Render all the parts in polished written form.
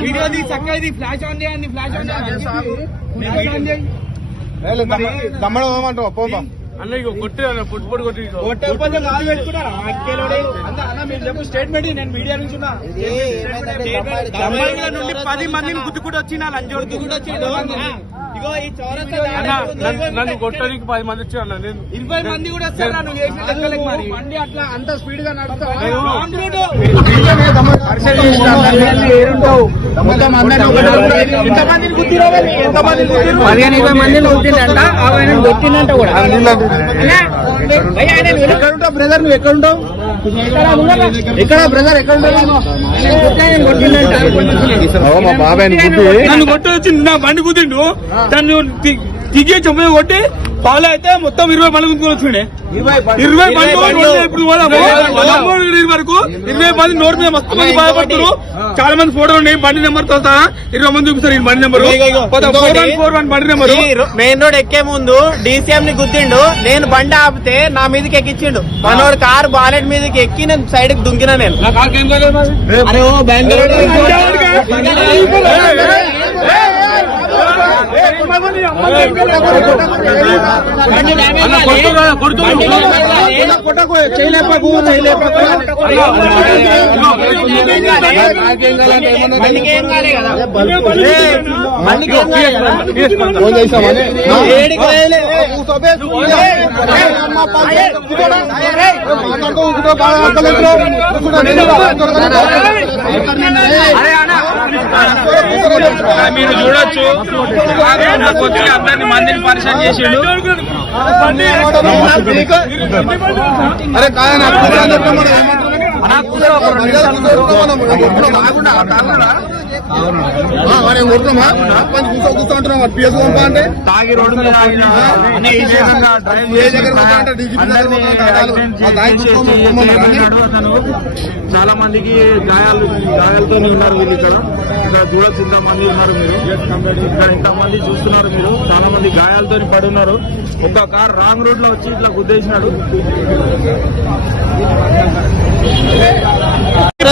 Video the చక్కగా ఇది flash on చేయండి, ఫ్లాష్ ఆన్ చేయండి. తమ్ముడు పోమంటావు పోతా అన్న ఇక కొట్టి పొట్టు కొట్టి చెప్పు స్టేట్మెంట్. నేను మీడియా నుంచి నుండి 10 మందిని గుద్దుకుంటూ వచ్చిన లంచోడు గుద్దుకుంటూ వచ్చిండు. ఇగో ఈ నన్ను కొట్టడానికి 10 మంది వచ్చాను. నేను 20 మంది కూడా వస్తారు. నన్ను చేసిన లెక్కలకి మరి బండి అట్లా అంత స్పీడ్ గా నడుస్తావు. ఎంతమందిని గుద్దిరావు? 15-20 మందిని గుద్దిండంట. ఆయన కొట్టిందంట కూడా. ఎక్కడుంటావు బ్రదర్? నువ్వు ఎక్కడుంటావు? ఎక్కడ బ్రదర్? ఎక్కడుంటావు? నన్ను కొట్టి వచ్చి నా బండి కుదిండు. దాన్ని దిగే చంప కొట్టి పాలు అయితే మొత్తం 20 మంది గుంతుకొని వచ్చిండే. 20 మంది ఇప్పుడు వరకు 20 మంది నోటి మీద మొత్తం మంది బాధపడుతున్నారు. చాలా మంది ఫోటోలు ఉన్నాయి. బండి నెంబర్ తో 20 మంది చూపిస్తారు. ఈ బండి నెంబర్ 4141 బండి నెంబర్. మెయిన్ రోడ్ ఎక్కే ముందు DCM ని గుద్దిండు. నేను బండి ఆపితే నా మీదకి ఎక్కించిండు. మనోడు కారు బాలెట్ మీదకి ఎక్కి నేను సైడ్ కి దుంకినా. నేను అరే ఓ బెంగళూరు మీరు చూడొచ్చు. అందరిని మందిని పరిచయం చేసిండు. అరే తాగి రోడ్డు మీద చాలా మందికి గాయాలతో ఉన్నారు. వీళ్ళు ఇక్కడ చూడొచ్చు. ఇంతమంది ఉన్నారు. మీరు ఇక్కడ ఇంతమంది చూస్తున్నారు. మీరు చాలా మంది గాయాలతో పడి ఉన్నారు. ఒక కార్ రాంగ్ రోడ్ లో వచ్చి ఇట్లా గుద్దేసినాడు.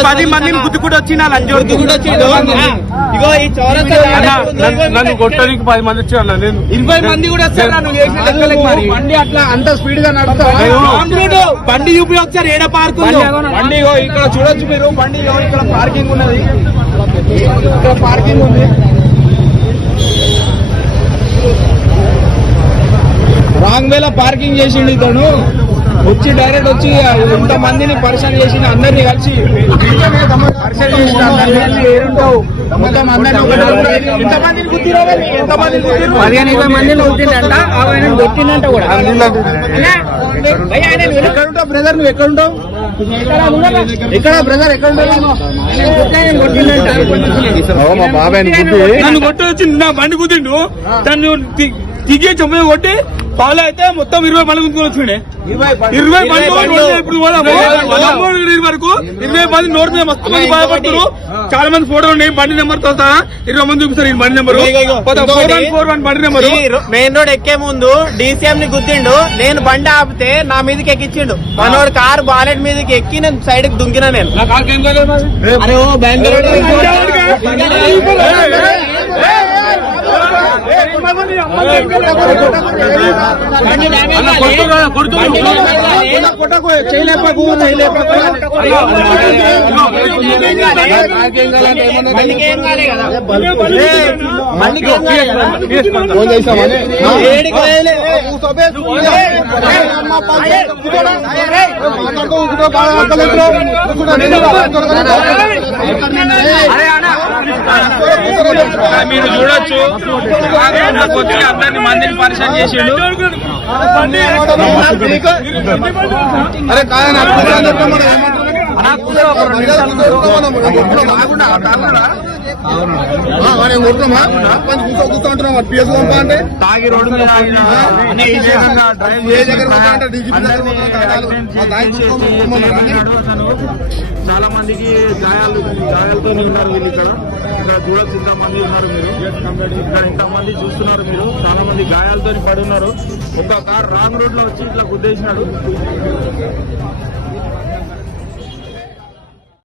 10 మందిని గుద్దుకుంటూ వచ్చిన లంచోడు గుద్దుకుంటూ వచ్చిండు. ఇగో ఈ నన్ను కొట్టడానికి 10 మంది వచ్చాను. నేను 20 మంది కూడా వస్తారు. నన్ను చేసిన లెక్కలకి మరి బండి అట్లా అంత స్పీడ్ గా నడుస్తావు. బండి చూపి ఒకసారి ఏడ పార్క్ బండి ఇక్కడ చూడొచ్చు మీరు. బండి ఇక్కడ పార్కింగ్ ఉన్నది. ఇక్కడ పార్కింగ్ ఉంది. రాంగ్ వేలో పార్కింగ్ చేసిండు ఇతను. వచ్చి డైరెక్ట్ వచ్చి ఇంత మందిని పరిచయం చేసిన అందరినీ కలిసి పరిచయం చేసిన ఏరుంటావు మొత్తం అందరినీ 15-20 మందిని కొట్టిండంట. ఆయన కొట్టిందంట కూడా. ఎక్కడుంటావు బ్రదర్? నువ్వు ఎక్కడుంటావు? ఎక్కడ బ్రదర్? ఎక్కడుంటావు? నన్ను కొట్టి వచ్చి నా బండి కుదిండు. దాన్ని దిగే చంప కొట్టి పాలు అయితే మొత్తం 20 మంది గుంతుకొని వచ్చిండే. 20 మంది ఇప్పుడు వరకు 20 మంది నోటి మీద మొత్తం మంది బాధపడుతున్నారు. చాలా మంది ఫోటోలు ఉన్నాయి. బండి నెంబర్ తో 20 మంది చూపిస్తారు. ఈ బండి నెంబర్ 4141 బండి నెంబర్. మెయిన్ రోడ్ ఎక్కే ముందు DCM ని గుద్దిండు. నేను బండి ఆపితే నా మీదకి ఎక్కించిండు. మనోడు కారు బాలెట్ మీదకి ఎక్కి నేను సైడ్ కి దుంకినా. నేను అరే ఓ బెంగళూరు అరే మీరు చూడొచ్చు నాకు వచ్చి అందరిని మందిని పరిచయం చేసిండు. అరే కాదన్నా కూర్చోంటున్నాం పిఎస్ పంపా అంటే తాగి రోడ్డు మీద చాలా మందికి గాయాలతో ఉన్నారు వీళ్ళు. ఇక్కడ చూడొచ్చు ఇంతమంది ఉన్నారు మీరు, ఇక్కడ ఇంతమంది చూస్తున్నారు మీరు. చాలా మంది గాయాలతో పడి ఉన్నారు. ఒక కార్ రాంగ్ రోడ్ లో వచ్చి ఇట్లా గుద్దేసినాడు.